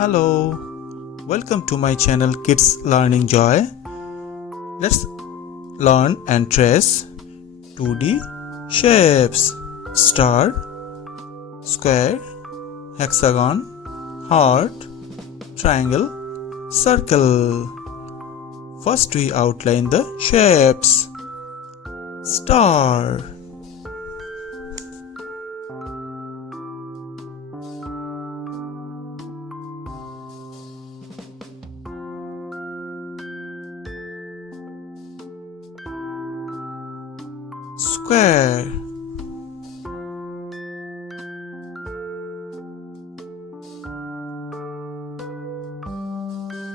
Hello, welcome to my channel Kids Learning Joy. Let's learn and trace 2D shapes: star, square, hexagon, heart, triangle, circle. First we outline the shapes. Star, square,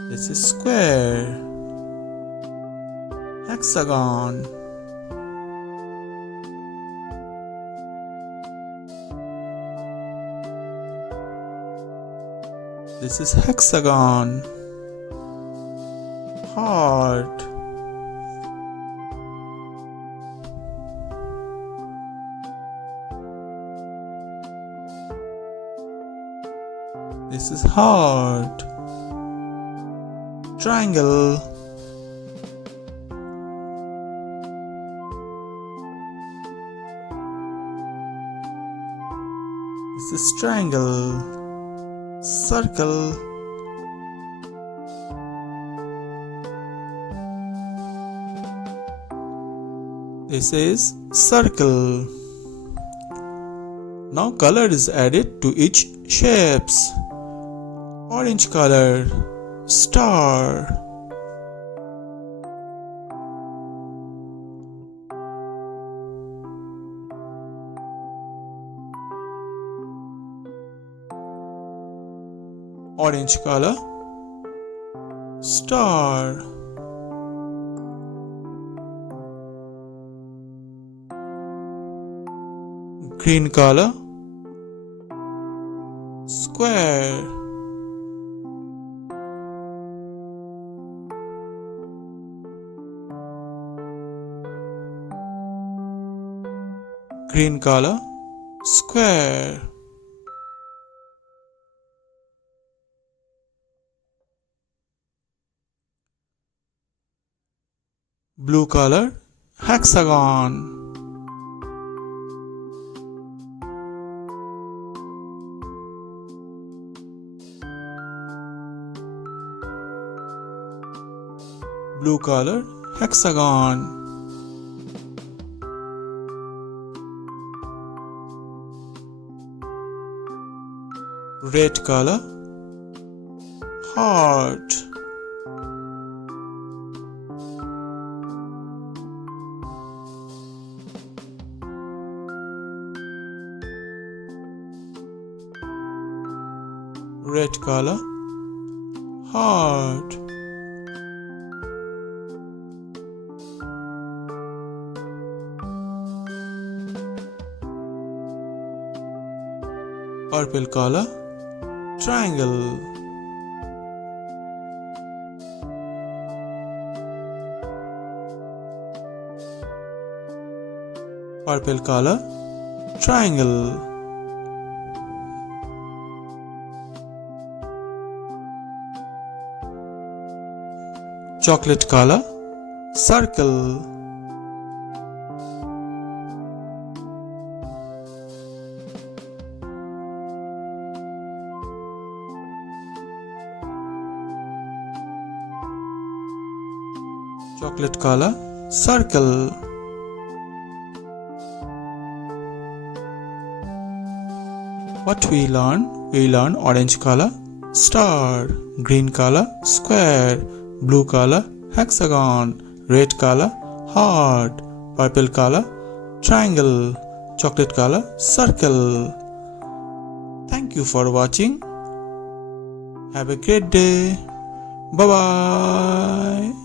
this is square. Hexagon, this is hexagon. Heart, this is heart. Triangle, this is triangle. Circle, this is circle. Now color is added to each shapes. Orange color, star. Orange color, star. Green color, square. Green color, square. Blue color, hexagon. Blue color, hexagon. Red color, heart. Red color, heart. Purple color, triangle. Purple color, triangle. Chocolate color, circle. Chocolate color, circle. What we learn? We learn orange color, star. Green color, square. Blue color, hexagon. Red color, heart. Purple color, triangle. Chocolate color, circle. Thank you for watching. Have a great day. Bye bye.